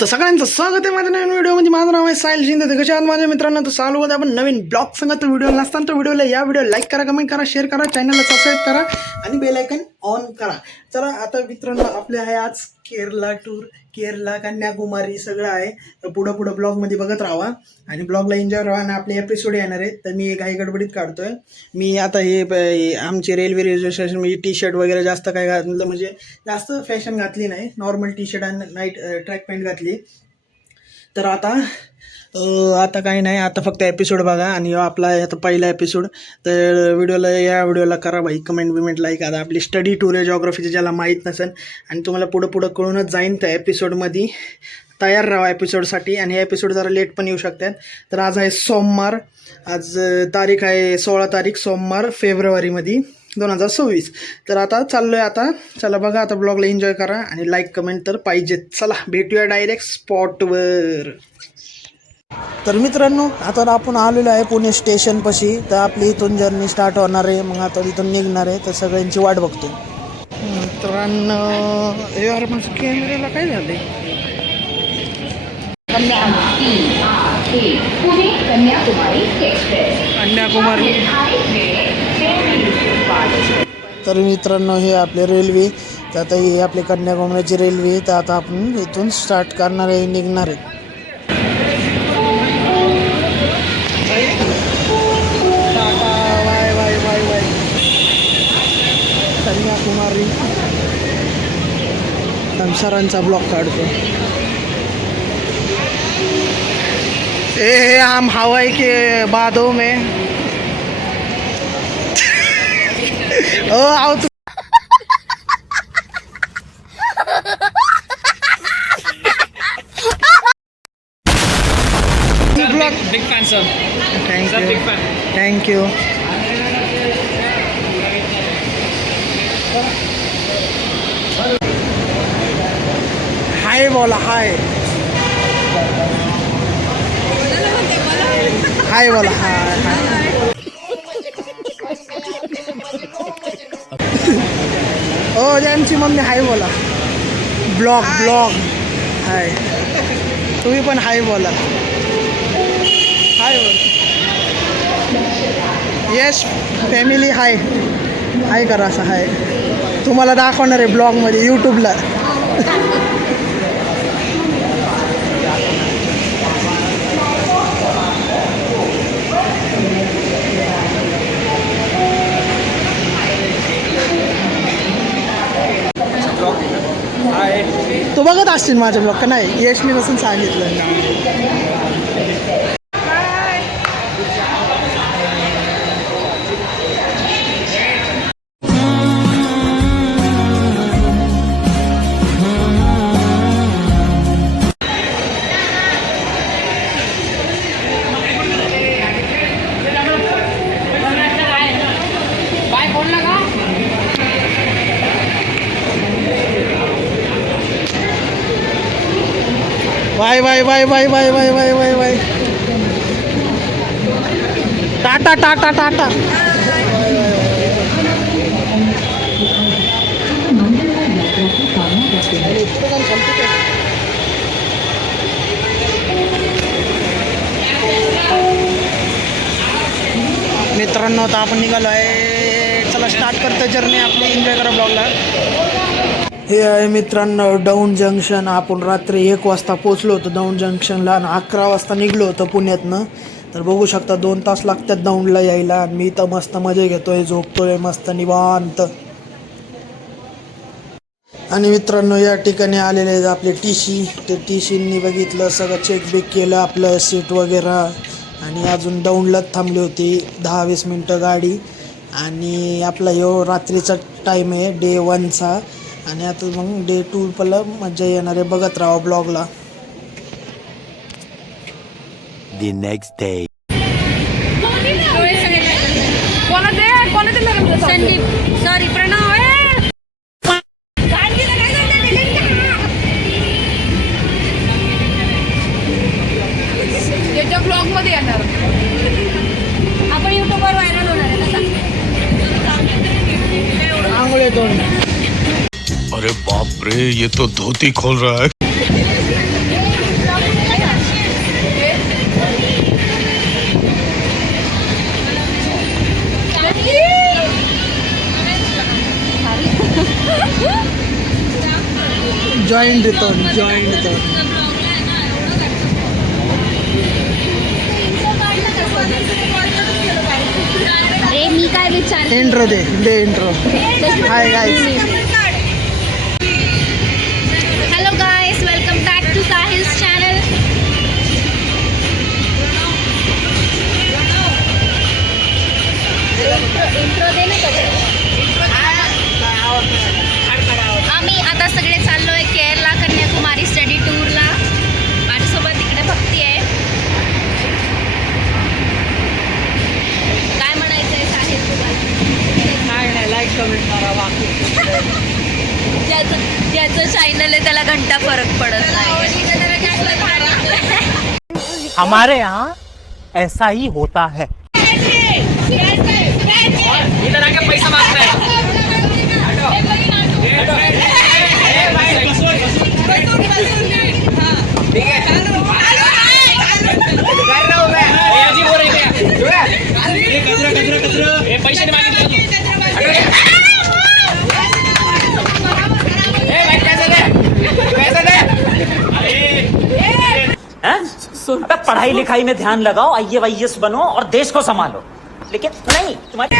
तर सगळ्यांचं स्वागत आहे माझ्या नवीन व्हिडिओमध्ये. माझं नाव आहे साहिल शिंदे. तर कशा आहात माझ्या मित्रांनो? तर चालू होते आपण नवीन ब्लॉग सांगत. व्हिडिओ नसताना तर व्हिडिओ लाईक करा, कमेंट करा, शेअर करा, चॅनलला सबस्क्राईब करा आणि बेल आयकन ऑन करा. चला आता मित्रांनो, आपले आहे आज केरला टूर. केरला, कन्याकुमारी सगळं आहे. तर पुढं ब्लॉगमध्ये बघत राहा आणि ब्लॉगला एन्जॉय राहा. आणि आपले एपिसोड येणार आहेत तर मी काही गडबडीत काढतोय. मी आता हे आमचे रेल्वे रिझर्वेशन मी टी शर्ट वगैरे जास्त काय घातलं, म्हणजे जास्त फॅशन घातली नाही. नॉर्मल टी शर्ट आणि नाईट ट्रॅक पॅन्ट घातली. तर आता काही नाही, आता फक्त एपिसोड बघा. आणि आपला आता पहिला एपिसोड. तर व्हिडिओला करा भाई कमेंट लाईक. आता आपली स्टडी टूर आहे जॉग्रफीची, ज्याला माहीत नसेल आणि तुम्हाला पुढं कळूनच जाईन त्या एपिसोडमध्ये. तयार राहा एपिसोडसाठी. आणि हे एपिसोड जरा लेट पण येऊ शकतात. तर आज आहे सोमवार. आज तारीख आहे 16 तारीख, सोमवार, फेब्रुवारीमध्ये 2026. तर आता चाललो आहे. आता चला बघा, आता ब्लॉगला एन्जॉय करा आणि लाईक कमेंट तर पाहिजेत. चला भेटूया डायरेक्ट स्पॉटवर. तर मित्रांनो, आता आपण आलेलो आहे पुणे स्टेशनपाशी. तर आपली इथून जर्नी स्टार्ट होणार आहे. मग आता इथून निघणार आहे. तर सगळ्यांची वाट बघतो. मित्रांनो, यार माझं कॅमेऱ्याला काय झालं? कन्याकुमारी. तर मित्रांनो, हे आपले रेल्वे. तर आता ही आपली कन्याकुमारीची रेल्वे. तर आता आपण इथून स्टार्ट करणार आहे, निघणार आहे. बाय कन्याकुमारी. सरांचा ब्लॉग काढतो. ए हम हवाई के बादों में ओ आओ तू. Big fan, sir. Thank you. Hi बोला. हाय बोला. हाय. ओ त्यांची मम्मी हाय बोला. Blog hi. तुम्ही पण हाय बोला. हाय बोला. Yes family. हाय करा असं. हाय तुम्हाला दाखवणार आहे ब्लॉगमध्ये, यूट्यूबला. तू बघत असशील माझ्या ब्लॉग का नाही? यशनी नसून सांगितलं ना. बाय. टाटा. मित्रांनो, आता आपण निघालो आहे. चला स्टार्ट करतो जर्नी आपली. एन्जॉय करा ब्लॉगला. हे आहे मित्रांनो दौंड जंक्शन. आपण रात्री 1 वाजता पोचलो होतो दौंड जंक्शनला आणि 11 वाजता निघलो होतो पुण्यातनं. तर बघू शकता 2 तास लागतात दौंडला यायला. आणि मी तर मस्त मजा घेतोय, झोपतोय मस्त निवांत. आणि मित्रांनो, या ठिकाणी आलेले आहेत आपले टी-सी. ते टी-सींनी बघितलं, सगळं चेक केलं आपलं सीट वगैरे. आणि अजून दौंडलाच थांबली होती 10-20 मिनटं गाडी. आणि आपला ह्यो रात्रीचा टाईम आहे डे 1चा. आणि आता मग डे 2 मजा येणार आहे. बघत राहा ब्लॉगला. The next day. Sandeep sorry Pranav त्याच्या ब्लॉग मध्ये येणार. आपण युट्यूबवर व्हायरल होणार आहे. अरे बाप रे, ये तो धोती खोल रहा है. जॉईंट येतो. अरे मी काय विचार इंट्रो दे intro. Hi guys. Hello guys, welcome back to Sahil's channel. Intro दे ना. आम्ही आता सगळे चाललोय केरला कन्याकुमारी स्टडी टूरला. माझ्यासोबत तिकडे भक्ती आहे. काय म्हणायचंय साहिल तुला? लाईक कमेंट करा. ज्याचं चॅनल आहे त्याला घंटा फरक पडत नाही. हमारे यहाँ ऐसा ही होता है. इधर आके पैसा मांगता है. ठीक है. पैसे नहीं मागितले. पढ़ाई लिखाई में ध्यान लगाओ, IAS बनो और देश को संभालो. लेकिन नहीं तुम्हारी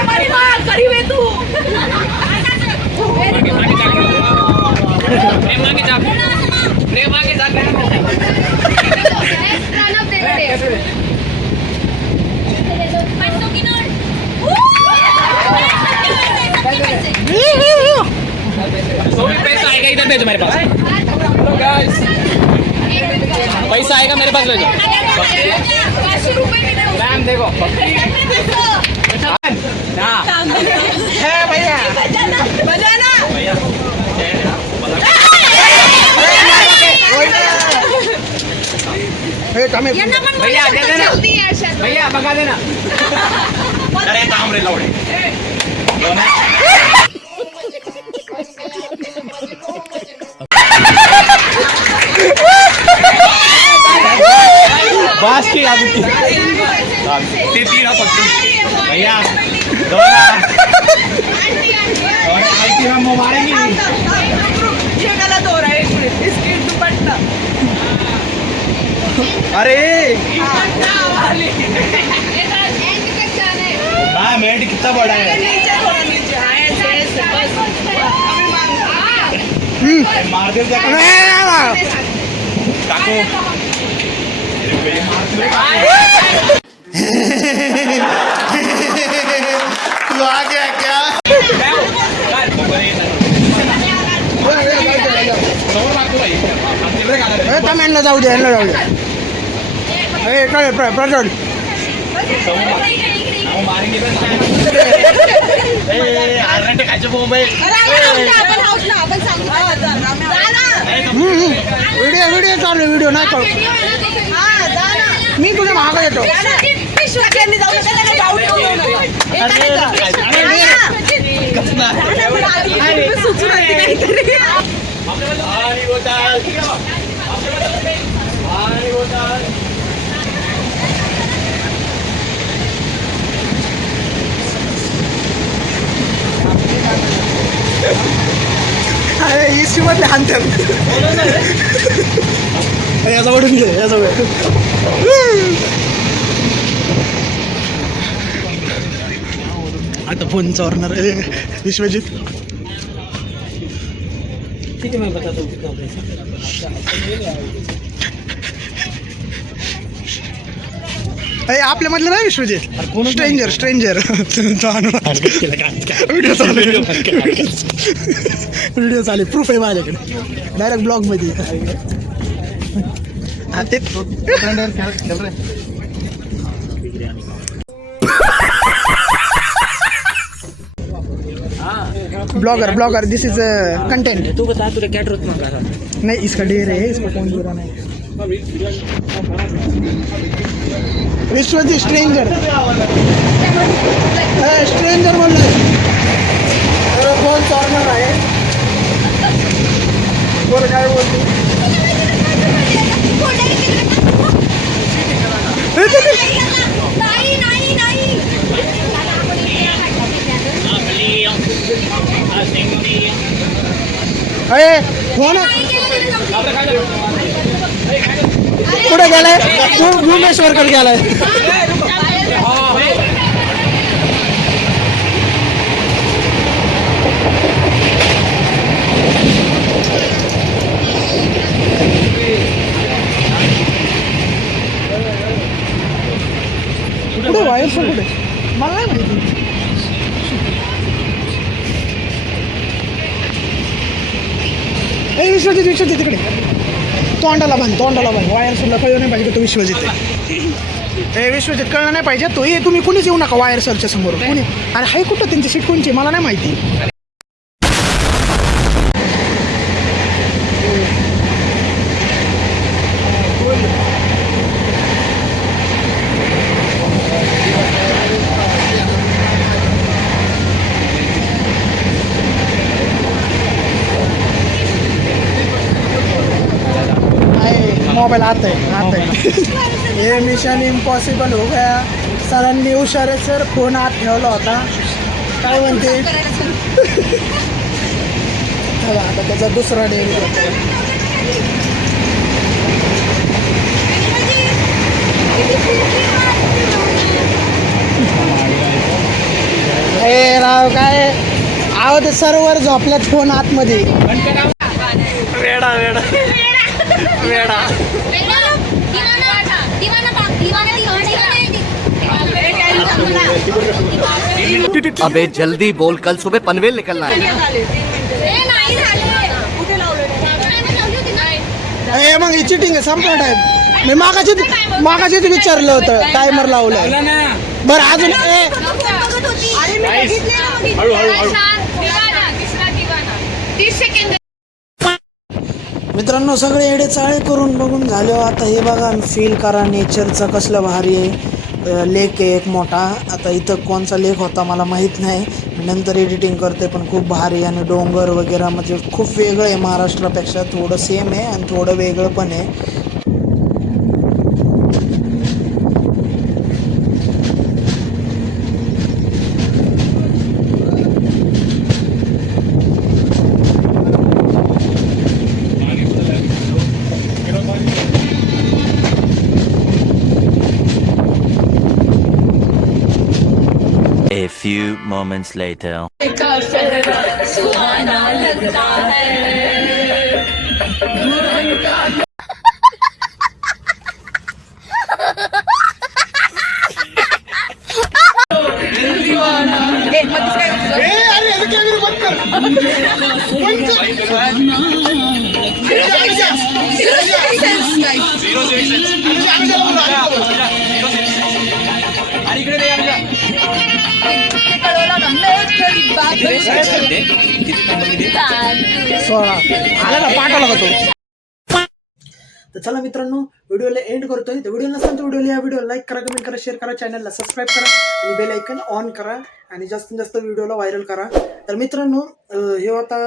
पैसा आएगा. इधर भेजो मेरे पास. पैसा आएगा मेरे पास भेजो. मैम देखो भैया भैया दे देना. भैया बगा देना. अरे काम रे लौड़े. बस की भैया हम मारेंगे. अरे मेड कितना बड़ा है. मार दे काको. तू आ गया क्या? यांना जाऊ दे. प्रज्वल व्हिडिओ चालू. व्हिडिओ नाही करू. मी तुझ्या मागं येतो. अरे इसी मधले हानतात. याजवळ आता फोन चोरणार विश्वजित. ठीक है मैं बताता हूँ कितना पैसा. आपल्या मधलं नाही विश्वजित. स्ट्रेंजर व्हिडिओ चालू. प्रूफ आहे माझ्याकडे. डायरेक्ट ब्लॉग मध्ये. Blogger this is content. तू बता तुझे क्या ट्रुथ मांगा था. नहीं इसका डेर है. इसको फोन बुरा नहीं. विश्वजीत स्ट्रेंजर बोल रहे. फोन चोरणार आहे. बोल काय बोलतो. अरे फोन भुवनेश्वरकडे गेलाय. कुठे वायर कुठे मला नाही माहिती. विश्वजित तिकडे तोंडाला बांध वायर सुद्धा कळलं नाही पाहिजे तो विश्वजित आहे. विश्वजित कळलं नाही पाहिजे तो ये. तुम्ही कुणीच येऊ नका वायर सरच्या समोर कुणी. अरे हाय कुठं त्यांची सीट कोणची मला नाही माहिती. मोबाईल आता आहे. हे मिशन इम्पॉसिबल हो गया. सरांनी हुशार सर फोन आत ठेवला होता. काय म्हणते चला आता त्याचा दुसरा डे. हे राव काय आहो ते सर्वर झोपल्यात फोन आतमध्ये. वेडा वेडा वेडा. अबे जल्दी बोल, कल सुबह पनवेल निकलना है. मग ही चिटिंग आहे. संपला टाइम. मी मागाशीच विचारलं होतं टायमर लावलं. बरं अजून मित्रांनो सगळे एडे चाळे करून बघून झाले. आता हे बघा फील करा नेचरचा कसला भारी आहे. लेक आहे एक मोठा. आता इथं कोणचा लेक होता मला माहीत नाही. नंतर एडिटिंग करते पण खूप भारी. आणि डोंगर वगैरे म्हणजे खूप वेगळं आहे महाराष्ट्रापेक्षा. थोडं सेम आहे आणि थोडं वेगळं पण आहे. A few moments later. पाठवला का तो. तर चला मित्रांनो व्हिडिओला एंड करतोय. तर व्हिडिओ नसेल तर व्हिडिओला या व्हिडिओला लाईक करा, कमेंट करा, शेअर करा, चॅनलला सबस्क्राईब करा आणि बेल आयकन ऑन करा आणि जास्तीत जास्त व्हिडिओला व्हायरल करा. तर मित्रांनो हे आता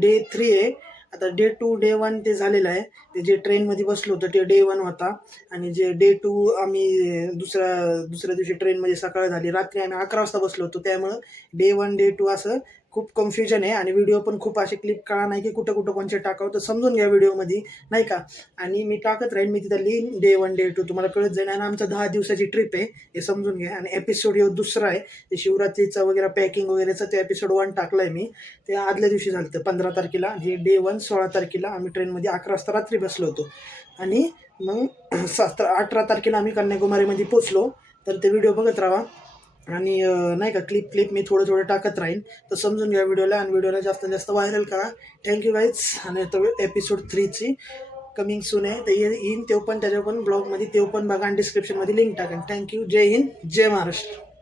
डे 3 आहे. आता डे 2 डे 1 ते झालेलं आहे. ते जे ट्रेनमध्ये बसलो होतं ते डे 1 होता. आणि जे डे 2 आम्ही दुसऱ्या दिवशी ट्रेनमध्ये सकाळ झाली. रात्री आम्ही 11 वाजता बसलो होतो. त्यामुळं डे 1 डे 2 असं खूप कन्फ्युजन आहे. आणि व्हिडिओ पण खूप असे क्लिप कळा नाही की कुठं कोणचे टाकावं. तर समजून घ्या व्हिडिओमध्ये नाही का. आणि मी टाकत राहीन. मी तिथं लिहिन डे 1 डे 2 तुम्हाला कळत जाईल. आणि आमचं 10 दिवसाची ट्रिप आहे हे समजून घ्या. आणि एपिसोड हे दुसरा आहे. ते शिवरात्रीचा वगैरे पॅकिंग वगैरेचं ते एपिसोड 1 टाकलं आहे मी. ते आदल्या दिवशी झालं होतं 15 तारखेला. हे डे 1 16 तारखेला आम्ही ट्रेनमध्ये 11 वाजता रात्री बसलो होतो. आणि मग 18 तारखेला आम्ही कन्याकुमारीमध्ये पोचलो. तर ते व्हिडिओ बघत राहा. आणि नाही का क्लिप मी थोडं टाकत राहीन. तर समजून घ्या व्हिडिओला आणि व्हिडिओला जास्तीत जास्त व्हायरल करा. Thank you guys. आणि तो एपिसोड 3ची कमिंग सून आहे. तर येईन तेव्हा पण त्याच्यावर पण ब्लॉगमध्ये तेव्हा पण बघा आणि डिस्क्रिप्शनमध्ये लिंक टाकेन. थँक्यू. जय हिंद जय महाराष्ट्र.